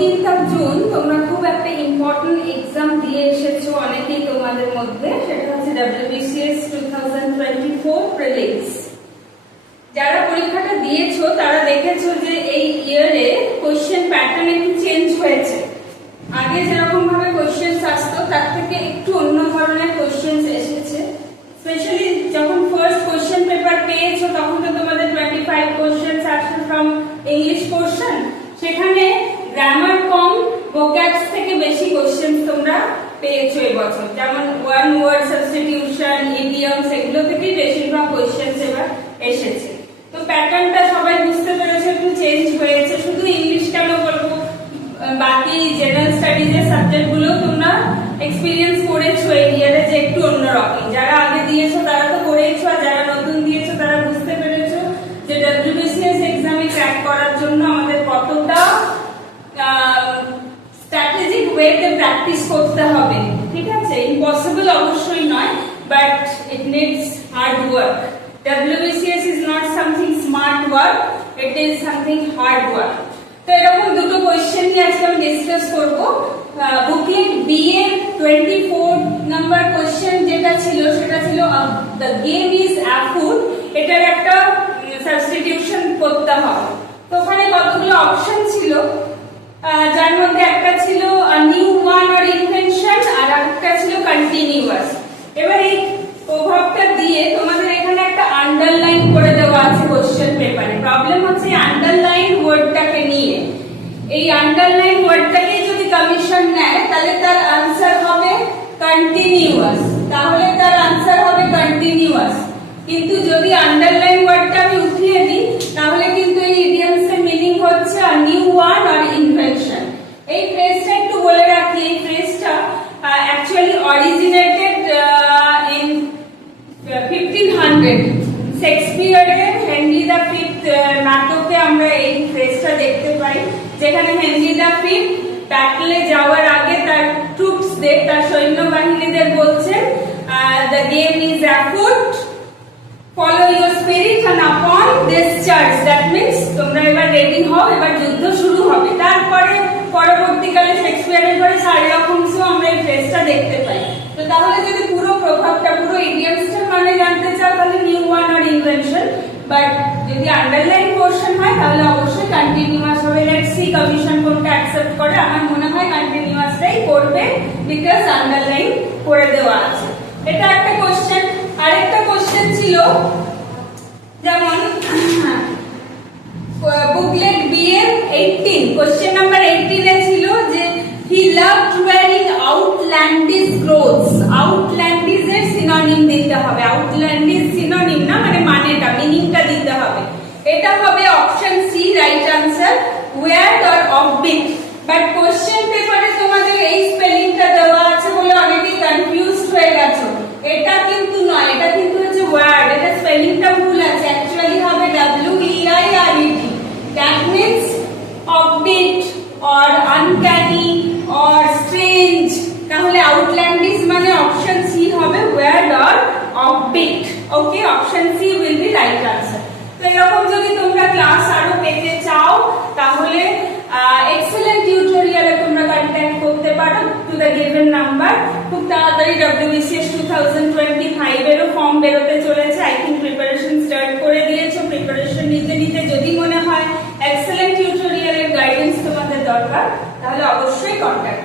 14th June তোমরা খুব একটা ইম্পর্টেন্ট এক্সাম দিয়ে এসেছো অনেকেই তোমাদের মধ্যে, সেটা হচ্ছে WBCS 2024 প্রিলিমস। যারা পরীক্ষাটা দিয়েছো তারা দেখেছো যে এই ইয়ারে কোশ্চেন প্যাটার্ন একটু চেঞ্জ হয়েছে। আগে যেরকম ভাবে কোশ্চেনস আসতো তার থেকে একটু অন্য ধরনের কোশ্চেনস এসেছে। স্পেশালি যখন ফার্স্ট কোশ্চেন পেপার পেয়েছো তখন তো তোমাদের 25 কোশ্চেনস আসছে ফ্রম ইংলিশ পোরশন, সেখানে গ্রামার কম, ভোক্যাবস থেকে বেশি কোশ্চেন তোমরা পেয়েছো এই বছর। যেমন ওয়ান ওয়ার্ড সাবস্টিটিউশন, ইডিয়মস, এগুলো থেকে বেশিরভাগ কোশ্চেন এবার এসেছে। তো প্যাটার্নটা সবাই বুঝতে পেরেছে, একটু চেঞ্জ হয়েছে। শুধু ইংলিশ কেন বলবো, বাকি জেনারেল স্টাডিজ এর সাবজেক্ট গুলো তোমরা এক্সপেরিয়েন্স করেছো এই ইয়ারে যে একটু অন্যরকম। যারা আগে দিয়েছো তারা তো করেইছো, আর যারা নতুন দিয়েছো তারা বুঝতে পেরেছো যে WBCS এক্সামে ক্র্যাক করার জন্য আমাদের কতটা স্ট্র্যাটেজিক ওয়েতে প্র্যাকটিস করতে হবে। ঠিক আছে, ইম্পসিবল অবশ্যই নয়, but it needs hard work. WBCS is not something smart work, it is something hard work. তো এরকম দুটো কোশ্চেন নিয়ে আজকে আমি ডিসকাস করব। বুকলেট বি এর 24 নাম্বার কোশ্চেন যেটা ছিল সেটা ছিল দ্য গেম ইজ অ্যাফুড, এটার একটা সাবস্টিটিউশন করতে হবে। তো ওখানে কতগুলো অপশন ছিল, যার মধ্যে একটা ছিল নিউ ওয়ান অর ইনভেনশন, আর একটা ছিল কন্টিনিউয়াস। এবার এই প্রভাবটা দিয়ে তোমাদের এখানে একটা আন্ডারলাইন করে দেওয়া আছে কোশ্চেন পেপারে। প্রবলেম হচ্ছে আন্ডারলাইন ওয়ার্ডটাকে নিয়ে। এই আন্ডারলাইন ওয়ার্ডটাকে যদি কমিশন নেয় তাহলে তার আনসার হবে কন্টিনিউয়াস, তাহলে তার আনসার হবে কন্টিনিউয়াস। কিন্তু যদি আন্ডারলাইন ওয়ার্ডটা আমি উঠিয়ে দিই তাহলে কিন্তু এই ইডিয়মস এর মিনিং হচ্ছে নিউ ওয়ান অর ইনভেনশন। এই ফ্রেজটা একটু বলে রাখি, এই ফ্রেজটা অ্যাকচুয়ালি অরিজিনেটেড ইন 1500 শেক্সপিয়ারের হেনরি দ্য ফিফথ নাটকে আমরা এই ফ্রেজটা দেখতে পাই, যেখানে হেনরি দ্য ফিফথ ব্যাটলে যাওয়ার আগে তার ট্রুপসদের, তার সৈন্যবাহিনীদের বলছেন the game is afoot, follow your spirit and upon this charge, that means তোমরা এবার রেডি হও, এবার যুদ্ধ শুরু হবে। তারপরে পরবর্তীকালে শেক্সপিয়ারের পরে শার্লক হোমসও আমরা এই ফ্রেজটা দেখতে পাই। তো তাহলে যদি পুরো প্রভাবটা, পুরো ইডিয়মসটার মানে জানতে চাও তাহলে new one or invention, but যদি আন্ডারলাইন পোরশন হয় তাহলে অবশ্যই কন্টিনিউয়াস হবে। লেটস সি কমিশন কোনটা অ্যাকসেপ্ট করে। আমার মনে হয় কন্টিনিউয়াসটাই করবে, বিকজ আন্ডারলাইন করে দেওয়া আছে। এটা একটা কোশ্চেন। আরেকটা কোশ্চেন ছিল, যেমন বুকলেট বি এর 18 কোশ্চেন নাম্বার 18 এ ছিল যে হি লাভড ওয়্যারিং আউটল্যান্ডিশ ক্লোথস। আউটল্যান্ডিশ এর সিনোনিম দিতে হবে। আউটল্যান্ডিশ সিনোনিম না, মানে মানেটা, মিনিংটা দিতে হবে। এটা হবে option c, right answer, weird or offbeat. But question পেপারে তোমাদের এই স্পেলিংটা দেওয়া আছে বলে অনেকেই কনফিউজড হয়ে গেছো। এটা কিন্তু নয়, এটা কিন্তু হচ্ছে ওয়ার্ড, এটা স্পেলিংটা ভুল আছে। অ্যাকচুয়ালি হবে WEIRED, that means offbeat or uncanny or strange. তাহলে আউটল্যান্ডিশ মানে অপশন সি হবে, weird or offbeat. Okay, option c will be right answer. তো এরকম যদি তোমরা ক্লাস আরো পেতে চাও তাহলে এক্সেলেন্ট টিউটোরিয়ালে তোমরা কন্ট্যাক্ট করতে পারো টু দ্য গিভেন নাম্বার। খুব তাড়াতাড়ি WBCS 2025 এরও ফর্ম বেরোতে চলেছে। আই থিঙ্ক প্রিপারেশন স্টার্ট করে দিয়েছো। প্রিপারেশন নিতে নিতে যদি মনে হয় এক্সেলেন্ট টিউটোরিয়ালের গাইডেন্স তোমাদের দরকার তাহলে অবশ্যই কন্ট্যাক্ট